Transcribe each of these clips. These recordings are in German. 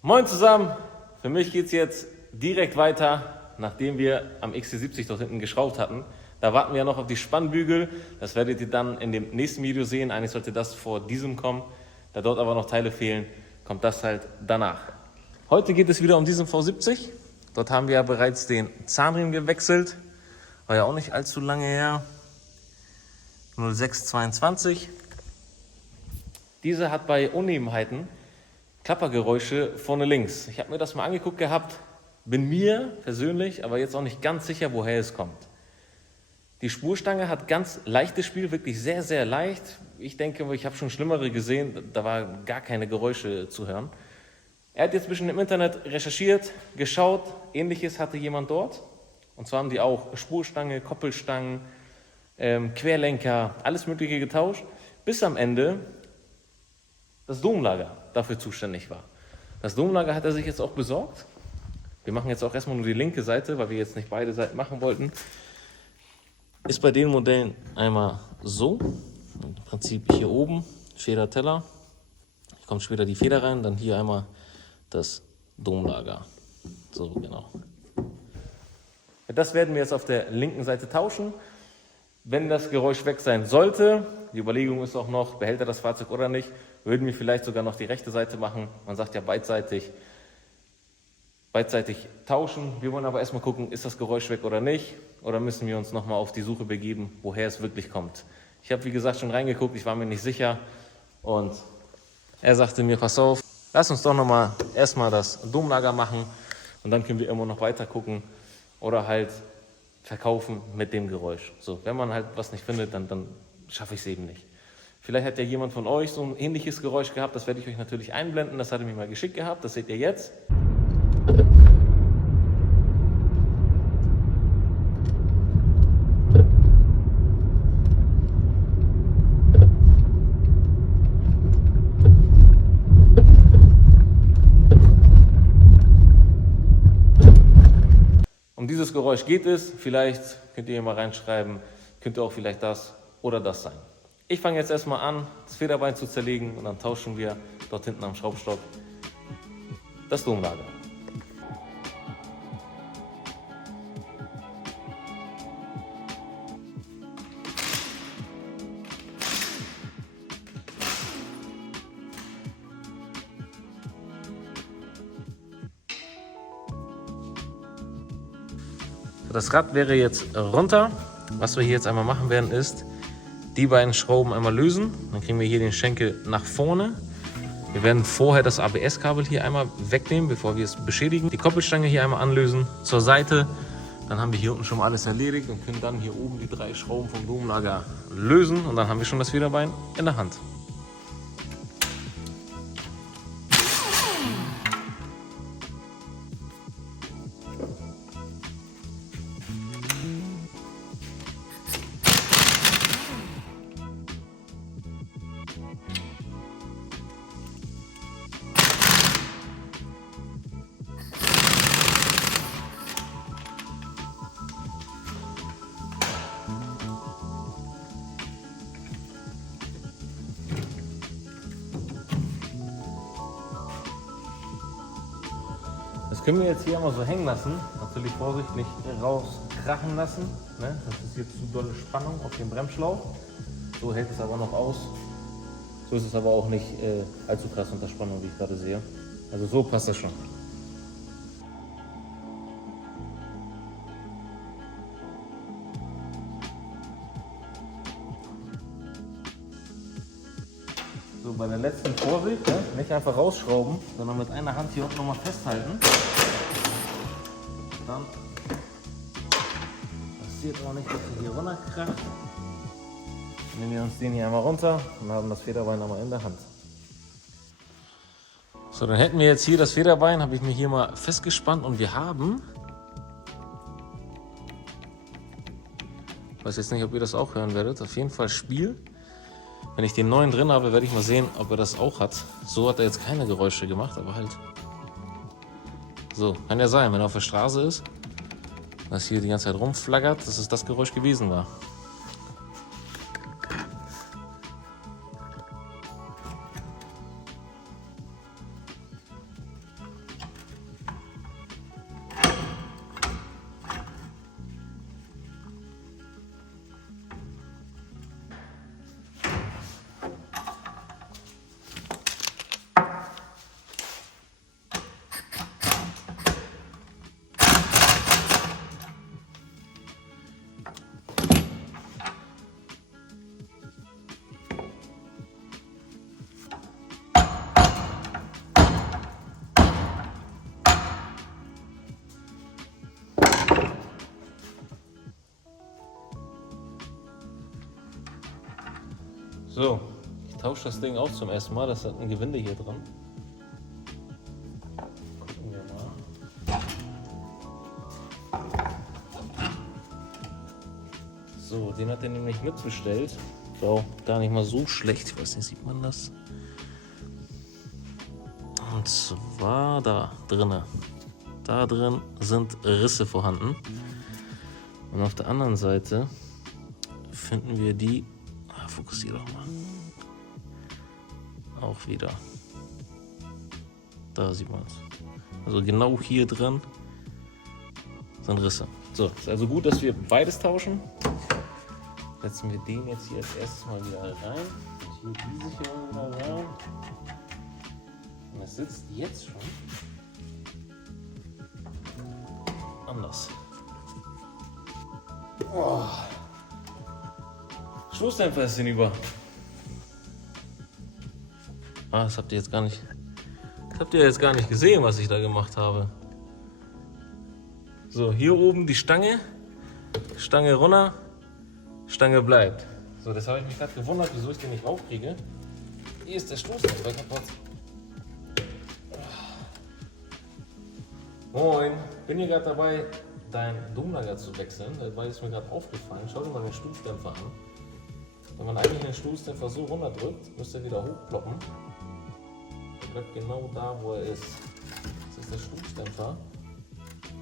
Moin zusammen, für mich geht es jetzt direkt weiter, nachdem wir am XC70 dort hinten geschraubt hatten. Da warten wir ja noch auf die Spannbügel, das werdet ihr dann in dem nächsten Video sehen. Eigentlich sollte das vor diesem kommen, da dort aber noch Teile fehlen, kommt das halt danach. Heute geht es wieder um diesen V70, dort haben wir ja bereits den Zahnriemen gewechselt, war ja auch nicht allzu lange her, 0622. Diese hat bei Unebenheiten Klappergeräusche vorne links. Ich habe mir das mal angeguckt gehabt, bin mir persönlich aber jetzt auch nicht ganz sicher, woher es kommt. Die Spurstange hat ganz leichtes Spiel, wirklich sehr, sehr leicht. Ich denke, ich habe schon schlimmere gesehen, da war gar keine Geräusche zu hören. Er hat jetzt ein bisschen im Internet recherchiert, geschaut, Ähnliches hatte jemand dort. Und zwar haben die auch Spurstange, Koppelstangen, Querlenker, alles Mögliche getauscht, bis am Ende das Domlager dafür zuständig war. Das Domlager hat er sich jetzt auch besorgt. Wir machen jetzt auch erstmal nur die linke Seite, weil wir jetzt nicht beide Seiten machen wollten. Ist bei den Modellen einmal so, im Prinzip hier oben, Federteller. Hier kommt später die Feder rein, dann hier einmal das Domlager. So, genau. Das werden wir jetzt auf der linken Seite tauschen. Wenn das Geräusch weg sein sollte, die Überlegung ist auch noch, behält er das Fahrzeug oder nicht, würden wir vielleicht sogar noch die rechte Seite machen. Man sagt ja beidseitig tauschen. Wir wollen aber erstmal gucken, ist das Geräusch weg oder nicht? Oder müssen wir uns nochmal auf die Suche begeben, woher es wirklich kommt? Ich habe, wie gesagt, schon reingeguckt, ich war mir nicht sicher. Und er sagte mir, pass auf, lass uns doch nochmal erstmal das Domlager machen. Und dann können wir immer noch weiter gucken. Oder halt verkaufen mit dem Geräusch. So, wenn man halt was nicht findet, dann schaffe ich es eben nicht. Vielleicht hat ja jemand von euch so ein ähnliches Geräusch gehabt, das werde ich euch natürlich einblenden, das hat er mir mal geschickt gehabt, das seht ihr jetzt. Um dieses Geräusch geht es, vielleicht könnt ihr hier mal reinschreiben, könnte auch vielleicht das oder das sein. Ich fange jetzt erstmal an, das Federbein zu zerlegen und dann tauschen wir dort hinten am Schraubstock das Domlager. Das Rad wäre jetzt runter. Was wir hier jetzt einmal machen werden ist, die beiden Schrauben einmal lösen. Dann kriegen wir hier den Schenkel nach vorne. Wir werden vorher das ABS-Kabel hier einmal wegnehmen, bevor wir es beschädigen. Die Koppelstange hier einmal anlösen zur Seite. Dann haben wir hier unten schon mal alles erledigt und können dann hier oben die 3 Schrauben vom Domlager lösen. Und dann haben wir schon das Federbein in der Hand. Das können wir jetzt hier einmal so hängen lassen. Natürlich vorsichtig rauskrachen lassen. Ne? Das ist hier zu dolle Spannung auf dem Bremsschlauch. So hält es aber noch aus. So ist es aber auch nicht allzu krass unter Spannung, wie ich gerade sehe. Also so passt das schon. So, bei der letzten Vorsicht, ne? Nicht einfach rausschrauben, sondern mit einer Hand hier unten nochmal festhalten. Dann passiert auch nicht, dass er hier runterkracht. Dann nehmen wir uns den hier einmal runter und haben das Federbein einmal in der Hand. So, dann hätten wir jetzt hier das Federbein, habe ich mir hier mal festgespannt und wir haben, ich weiß jetzt nicht, ob ihr das auch hören werdet, auf jeden Fall Spiel. Wenn ich den neuen drin habe, werde ich mal sehen, ob er das auch hat. So hat er jetzt keine Geräusche gemacht, aber halt. So, kann ja sein, wenn er auf der Straße ist, dass hier die ganze Zeit rumflaggert, dass es das Geräusch gewesen war. So, ich tausche das Ding auch zum ersten Mal. Das hat ein Gewinde hier dran. Gucken wir mal. So, den hat er nämlich mitbestellt. So, gar nicht mal so schlecht. Ich weiß nicht, sieht man das? Und zwar da drinnen. Da drin sind Risse vorhanden. Und auf der anderen Seite finden wir die. Fokussier doch mal. Auch wieder. Da sieht man es. Also genau hier drin sind Risse. So, ist also gut, dass wir beides tauschen. Setzen wir den jetzt hier als erstes mal wieder rein. Und hier die Sicherung wieder rein. Und es sitzt jetzt schon anders. Oh. Stoßdämpfer ist hinüber. Das habt ihr jetzt gar nicht. Das habt ihr jetzt gar nicht gesehen, was ich da gemacht habe. So, hier oben die Stange. Stange runter. Stange bleibt. So, das habe ich mich gerade gewundert, wieso ich den nicht raufkriege. Hier ist der Stoßdämpfer kaputt. Moin, bin hier gerade dabei, dein Domlager zu wechseln. Dabei ist mir gerade aufgefallen. Schau dir mal den Stoßdämpfer an. Wenn man eigentlich den Stoßdämpfer so runterdrückt, müsste er wieder hochploppen. Er bleibt genau da, wo er ist. Das ist der Stoßdämpfer.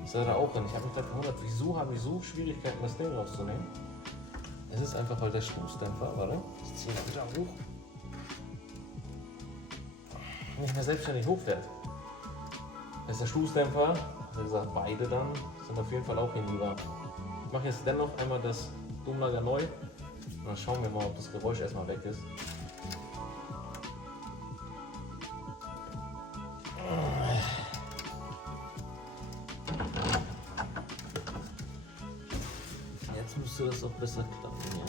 Das ist er da auch hin. Ich habe mich gerade gewundert, wieso habe ich so Schwierigkeiten, das Ding rauszunehmen. Es ist einfach, weil der Stoßdämpfer, warte, ich ziehe mal wieder hoch, nicht mehr selbstständig hochfährt. Das ist der Stoßdämpfer, wie gesagt, beide dann sind auf jeden Fall auch hinüber. Ich mache jetzt dennoch einmal das Domlager neu und dann schauen wir mal, ob das Geräusch erstmal weg ist. Jetzt müsste das auch besser klappen hier.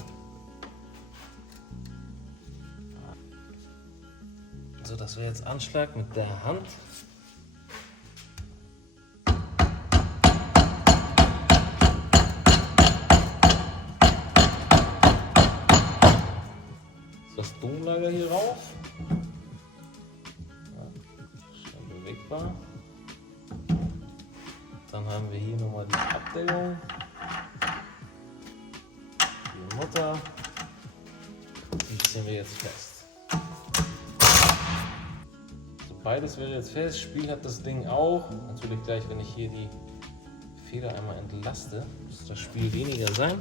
So, das wäre jetzt Anschlag mit der Hand. Das Domlager hier rauf. Ja, schon bewegbar. Dann haben wir hier nochmal die Abdeckung. Die Mutter. Die ziehen wir jetzt fest. So, beides wäre jetzt fest. Spiel hat das Ding auch. Natürlich gleich, wenn ich hier die Feder einmal entlaste, muss das Spiel weniger sein.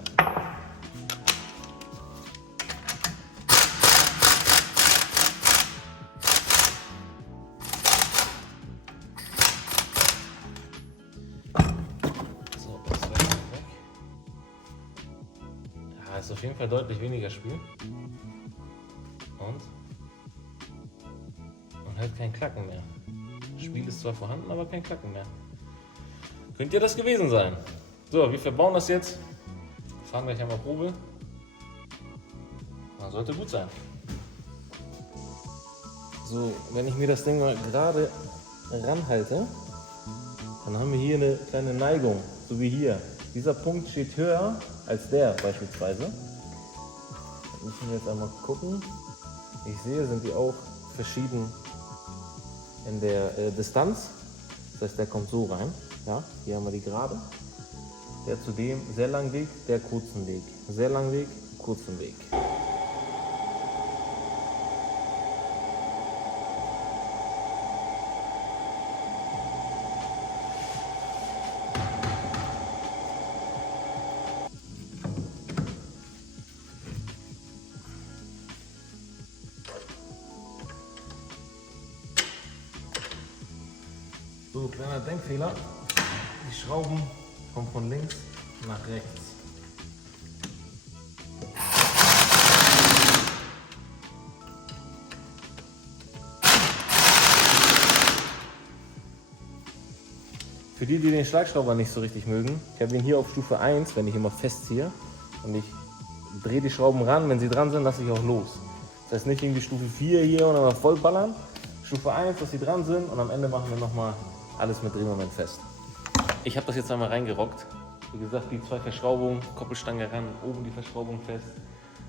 Ist auf jeden Fall deutlich weniger Spiel. Und man hört kein Klacken mehr. Spiel ist zwar vorhanden, aber kein Klacken mehr. Könnte ja das gewesen sein. So, wir verbauen das jetzt. Fahren gleich einmal Probe. Man sollte gut sein. So, wenn ich mir das Ding mal gerade ranhalte, dann haben wir hier eine kleine Neigung, so wie hier. Dieser Punkt steht höher als der beispielsweise. Da müssen wir jetzt einmal gucken. Ich sehe, sind die auch verschieden in der Distanz. Das heißt, der kommt so rein. Ja, hier haben wir die gerade. Der zudem sehr langen Weg, der kurzen Weg. Sehr langen Weg, kurzen Weg. So, kleiner Denkfehler. Die Schrauben kommen von links nach rechts. Für die, die den Schlagschrauber nicht so richtig mögen, ich habe ihn hier auf Stufe 1, wenn ich immer festziehe und ich drehe die Schrauben ran, wenn sie dran sind, lasse ich auch los. Das heißt nicht irgendwie Stufe 4 hier und dann noch voll ballern. Stufe 1, dass sie dran sind und am Ende machen wir nochmal alles mit Drehmoment fest. Ich habe das jetzt einmal reingerockt. Wie gesagt, die zwei Verschraubungen, Koppelstange ran, oben die Verschraubung fest.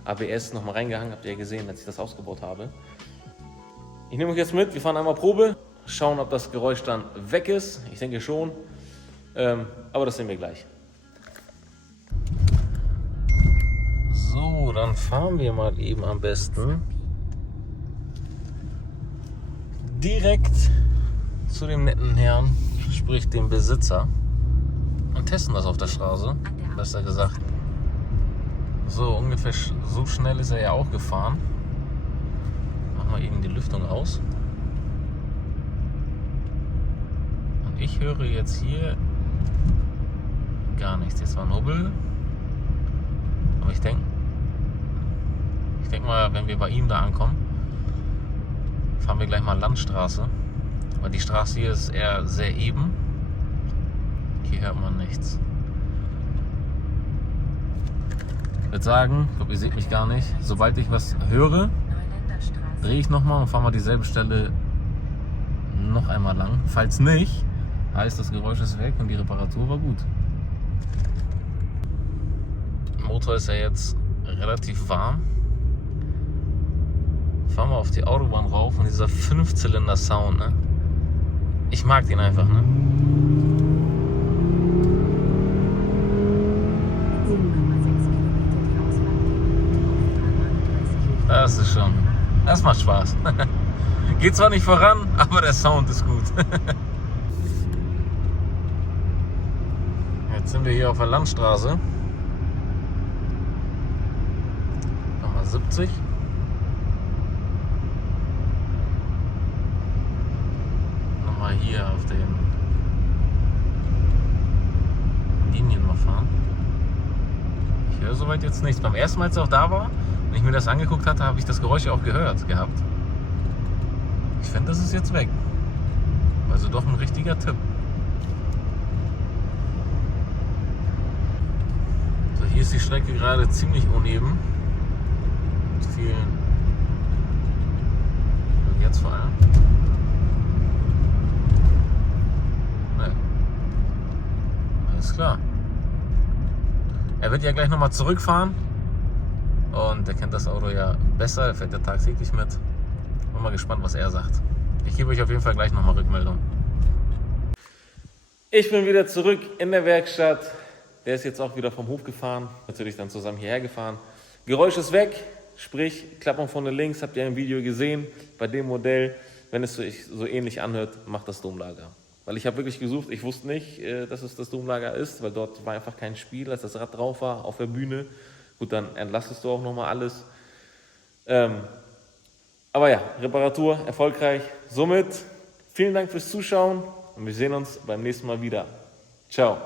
ABS nochmal reingehangen, habt ihr ja gesehen, als ich das ausgebaut habe. Ich nehme euch jetzt mit, wir fahren einmal Probe, schauen, ob das Geräusch dann weg ist. Ich denke schon, aber das sehen wir gleich. So, dann fahren wir mal eben am besten direkt zu dem netten Herrn, sprich dem Besitzer, und testen das auf der Straße, besser gesagt. So, ungefähr so schnell ist er ja auch gefahren. Machen wir eben die Lüftung aus. Und ich höre jetzt hier gar nichts. Jetzt war ein Hubbel. Aber ich denke mal, wenn wir bei ihm da ankommen, fahren wir gleich mal Landstraße. Weil die Straße hier ist eher sehr eben. Hier hört man nichts. Ich würde sagen, ich glaube, ihr seht mich gar nicht. Sobald ich was höre, drehe ich nochmal und fahre mal dieselbe Stelle noch einmal lang. Falls nicht, heißt das Geräusch ist weg und die Reparatur war gut. Der Motor ist ja jetzt relativ warm. Fahren wir auf die Autobahn rauf und dieser 5-Zylinder-Sound, ne? Ich mag den einfach, ne? Das ist schon, das macht Spaß. Geht zwar nicht voran, aber der Sound ist gut. Jetzt sind wir hier auf der Landstraße. Nochmal 70. Nochmal hier auf den Linien mal fahren. Ich höre soweit jetzt nichts. Beim ersten Mal, als er auch da war, wenn ich mir das angeguckt hatte, habe ich das Geräusch auch gehört gehabt. Ich finde, das ist jetzt weg. Also doch ein richtiger Tipp. So, hier ist die Strecke gerade ziemlich uneben. Mit vielen. Und jetzt vor allem. Ne. Alles klar. Er wird ja gleich nochmal zurückfahren. Und er kennt das Auto ja besser, er fährt ja tagtäglich mit. Bin mal gespannt, was er sagt. Ich gebe euch auf jeden Fall gleich nochmal Rückmeldung. Ich bin wieder zurück in der Werkstatt. Der ist jetzt auch wieder vom Hof gefahren. Natürlich dann zusammen hierher gefahren. Geräusch ist weg, sprich Klappung vorne links, habt ihr im Video gesehen. Bei dem Modell, wenn es sich so ähnlich anhört, macht das Domlager. Weil ich habe wirklich gesucht, ich wusste nicht, dass es das Domlager ist, weil dort war einfach kein Spiel, als das Rad drauf war auf der Bühne. Gut, dann entlastest du auch nochmal alles. Aber ja, Reparatur erfolgreich. Somit vielen Dank fürs Zuschauen und wir sehen uns beim nächsten Mal wieder. Ciao.